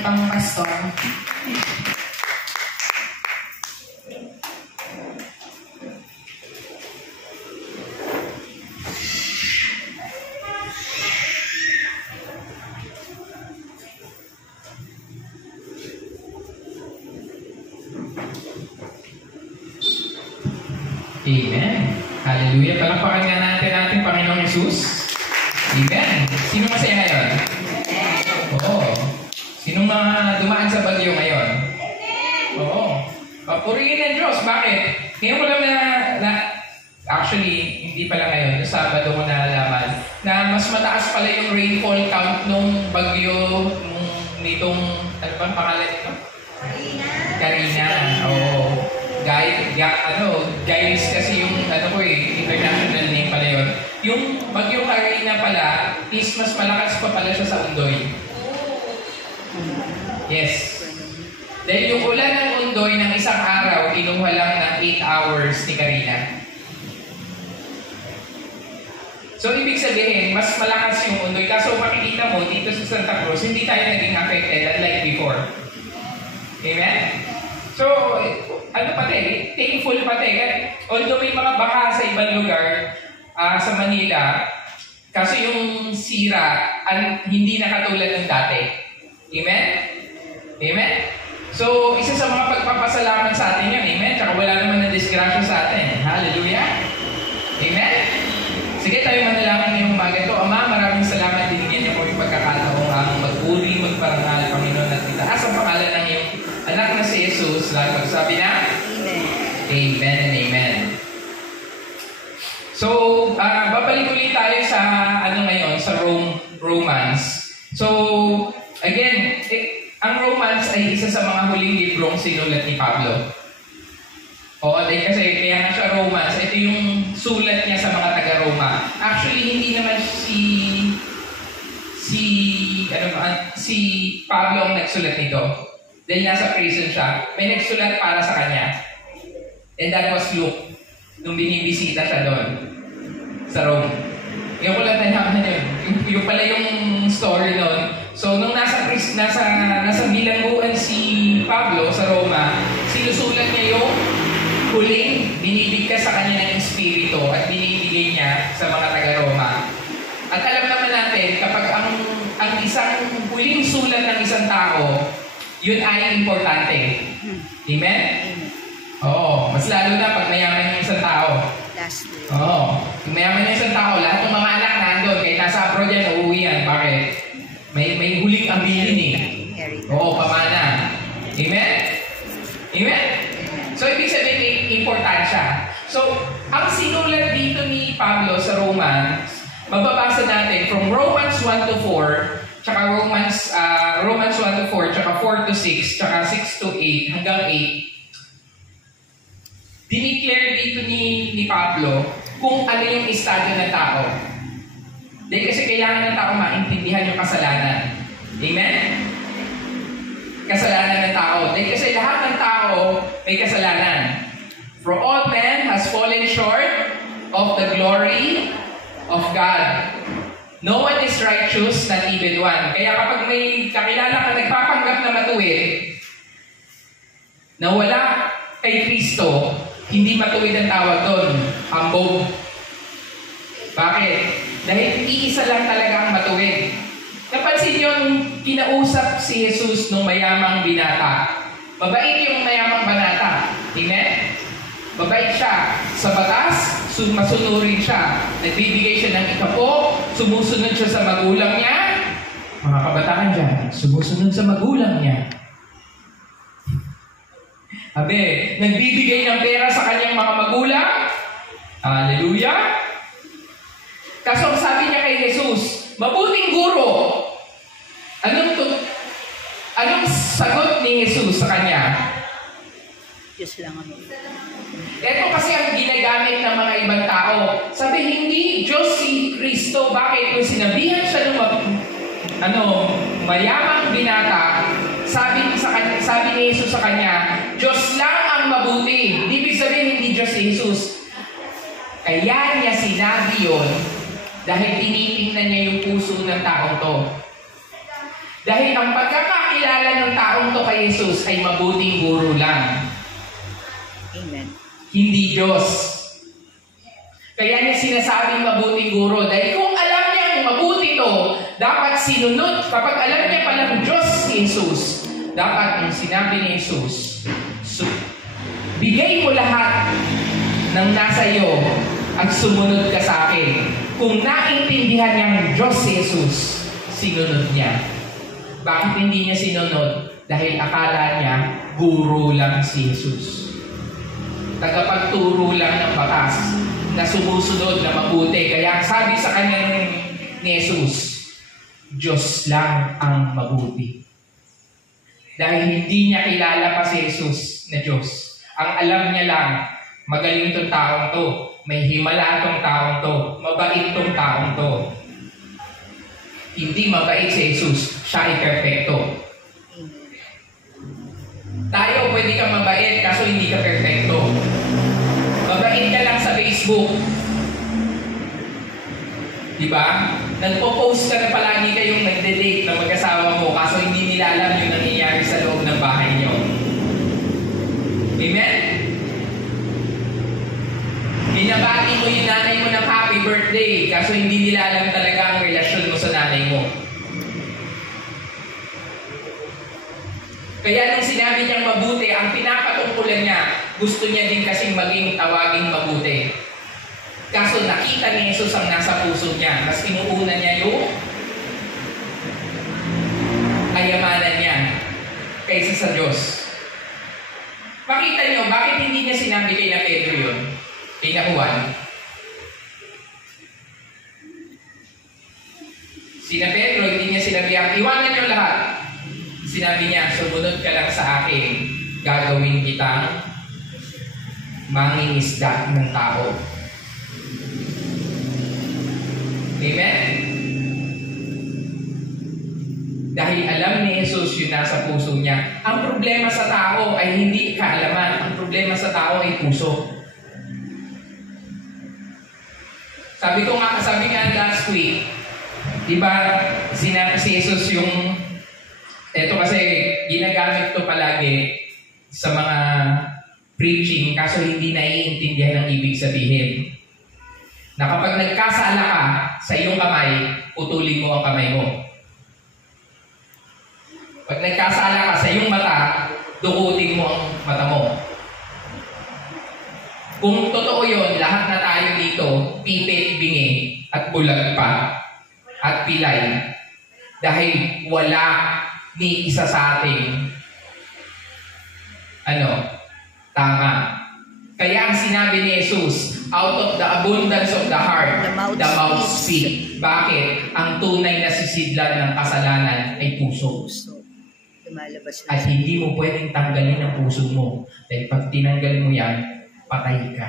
aming pang-pastor. Amen. Hallelujah. Palakpakan nga natin ating Panginoong Jesus. Amen. Sino masaya ngayon? Oo. Sinong mga dumaan sa bagyo ngayon? Oo. Papurihin ng Diyos. Bakit? Ngayon ko lang actually, hindi pala ngayon, yung Sabado ko nalaman, na mas mataas pala yung rainfall count nung bagyo nitong, ano bang pangalan nito? Karina. Oo. Guys, kasi yung, international name pala yun. Yung bagyong Karina pala, is mas malakas pa pala siya sa Undoy. Yes. Dahil yung ulan ng Undoy ng isang araw, kinuha lang ng 8 hours ni Karina. So, ibig sabihin, mas malakas yung Undoy. Kaso makikita mo, dito sa Santa Cruz, hindi tayo naging affected unlike before. Amen? So, thankful pati. Although may mga baha sa ibang lugar, sa Manila, kasi yung sira, hindi na katulad ng dati. Amen? Amen? So, isa sa mga pagpapasalamat sa atin yan. Amen? Tsaka wala naman ng disgrasya sa atin. Hallelujah? Amen? Sige, tayo manalangin ngayong umaga ito. Ama, maraming salamat din niyo po yung pagkakataong magpuri, magparangal, Panginoon, at itaas ang pangalan ng iyong anak na si Jesus. Lahat magsabi na? Amen. Amen and amen. So, babalik ulit tayo sa sa Romans. So, again, ang Romans ay isa sa mga huling librong sinulat ni Pablo. Kasi kaya nga siya Romans, ito yung sulat niya sa mga taga-Roma. Actually, hindi naman si Pablo ang nagsulat nito. Dahil nasa prison siya, may nagsulat para sa kanya. And that was Luke, nung binibisita siya doon sa Rome. Yung ko lang nalaman yun. Yung pala yung story doon. So, nung nasa bilangguan si Pablo sa Roma, sinusulat niya yung huling binibigkas sa kanya ng Espiritu at binibigay niya sa mga taga-Roma. At alam naman natin, kapag ang isang huling sulat ng isang tao, yun ay importante. Amen? Oo. Mas lalo na pag mayaman yung isang tao. Oo. Kung mayaman yung isang tao, lahat ng mga anak nandun, kahit nasa abroad yan, uuwi yan. Bakit? May huling ambilin eh. Oo, pamana. Amen? Amen? So, ibig sabihin, may importansya. So, ang sinulat dito ni Pablo sa Romans, mababasa natin from Romans 1 to 4, tsaka Romans 1 to 4, tsaka 4 to 6, tsaka 6 to 8, hanggang 8. Dineclare dito ni Pablo kung ano yung estado ng tao. Dahil kasi kailangan ng tao maintindihan yung kasalanan. Amen? Kasalanan ng tao. Dahil kasi lahat ng tao may kasalanan. For all men has fallen short of the glory of God. No one is righteous, not even one. Kaya kapag may kakilala ka nagpapanggap na matuwid, na wala kay Kristo, hindi matuwid ang tawag doon. Hambog. Bakit? Dahil iisa lang talaga ang matuwid. Napansin niyo nung kinausap si Jesus nung mayamang binata. Mabait yung mayamang banata. Amen? Mabait siya. Sa batas, masunurin siya. Nagbibigay siya ng ikapo, sumusunod siya sa magulang niya. Mga kabataan dyan, sumusunod sa magulang niya. Nagbibigay ng pera sa kanyang mga magulang. Hallelujah! Kaso sabi niya kay Jesus, mabuting guro. Anong sagot ni Jesus sa kanya? Diyos lang ang Ito kasi ang ginagamit ng mga ibang tao. Sabi, hindi Diyos si Kristo. Bakit? Kung sinabihan siya ng mayamang binata, sabi ni Jesus sa kanya, Diyos lang ang mabuti. Ibig sabihin, hindi Diyos si Jesus. Kaya niya sinabi yun dahil tinitingnan niya yung puso ng taong to. Dahil ang pagkakakilala ng taong to kay Jesus ay mabuting guro lang. Amen. Hindi Diyos. Kaya niya sinasabing mabuting guro. Dahil kung alam niya mabuti to, dapat sinunod. Kapag alam niya palang Diyos si Jesus, dapat yung sinabi ni Jesus, bigay mo lahat ng nasa iyo at sumunod ka sa akin. Kung naintindihan niyang Diyos si Jesus, sinunod niya. Bakit hindi niya sinunod? Dahil akala niya, guro lang si Jesus. Tagapagturo lang ng batas na sumusunod na mabuti. Kaya sabi sa kanya ni Jesus, Diyos lang ang mabuti. Dahil hindi niya kilala pa si Jesus na Diyos. Ang alam niya lang, magaling tong taong to, may himala tong taong to, mabait tong taong to. Hindi mabait si Jesus, siya ay perfecto. Tayo, pwede kang mabait, kaso hindi ka perfecto. Mabait ka lang sa Facebook. Diba? Nagpo-post ka na palagi kayong nagde-date na mag-asawa mo, kaso hindi nila alam yung nangyayari sa loob ng bahay niyo. Amen? Binabati mo yung nanay mo ng happy birthday, kaso hindi nila alam talaga ang relasyon mo sa nanay mo. Kaya nung sinabi niyang mabuti, ang pinapatungkulan niya, gusto niya din kasing maging tawaging mabuti. Kaso nakita ni Jesus ang nasa puso niya, mas inuuna niya yung kayamanan niya kaysa sa Diyos. Makita niyo, bakit hindi niya sinabi kay na Pedro yun? Kay na Juan? Sina Pedro, hindi niya sinabi, iwanan niyo lahat. Sinabi niya, sumunod ka lang sa akin, gagawin kitang mangingisda ng tao. Amen? Dahil alam ni Jesus yung nasa puso niya. Ang problema sa tao ay hindi kaalaman. Ang problema sa tao ay puso. Sabi nga last week, di ba, si Jesus yung ito kasi ginagamit to palagi sa mga preaching kaso hindi naiintindihan ang ibig sabihin. Na kapag nagkasala ka sa iyong kamay, putulin mo ang kamay mo. Pag nagkasala ka sa iyong mata, dukutin mo ang mata mo. Kung totoo yun, lahat na tayo dito, pipit, bingi, at bulag pa, at pilay. Dahil wala ni isa sa ating tama. Kaya ang sinabi ni Jesus, out of the abundance of the heart, the mouth speak. Bakit? Ang tunay na sisidlan ng kasalanan ay puso. At hindi mo pwedeng tanggalin ang puso mo. Dahil pag tinanggal mo yan, patay ka.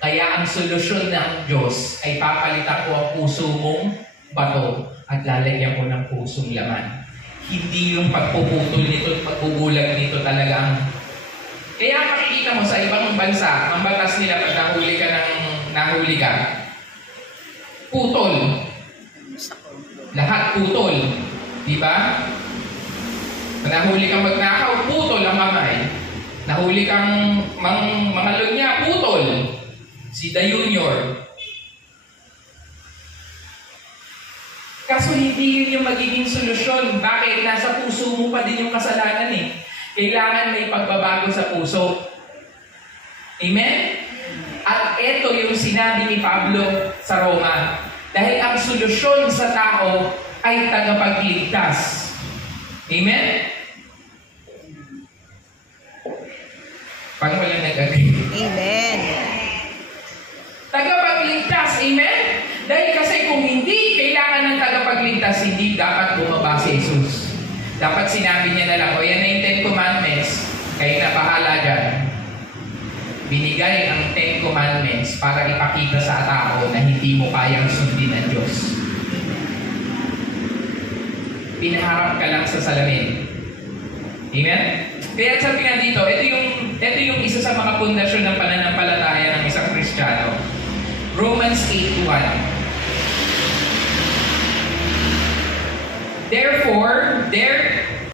Kaya ang solusyon ng Diyos ay papalitan ko ang puso mong bato at lalagyan ko ng pusong laman. Hindi yung pagpuputol nito at pagbubulag nito talaga ang... Kaya makikita mo sa ibang bansa, ang batas nila pag nahuli ka, putol. Lahat putol. Diba? Pag nahuli kang magnakaw, putol ang kamay. Nahuli kang mga lunya, putol. Si The Junior. Kaso hindi yun yung magiging solusyon. Bakit? Nasa puso mo pa din yung kasalanan eh. Kailangan may pagbabago sa puso. Amen? At ito yung sinabi ni Pablo sa Roma. Dahil ang solusyon sa tao ay tagapagligtas. Amen? Pag walang nag-agree. Amen. Tagapagligtas. Amen? Dahil kasi kung hindi kailangan ng tagapagligtas, hindi dapat bumaba si Jesus. Dapat sinabi niya na lang, o yan na yung 10 Commandments, kayo na bahala dyan. Binigay ang 10 Commandments para ipakita sa tao na hindi mo kayang sundin ang Diyos. Pinaharap ka lang sa salamin. Amen? Kaya sabi nga dito, ito yung isa sa mga pundasyon ng pananampalataya ng isang Kristiyano. Romans 8:1. Therefore, there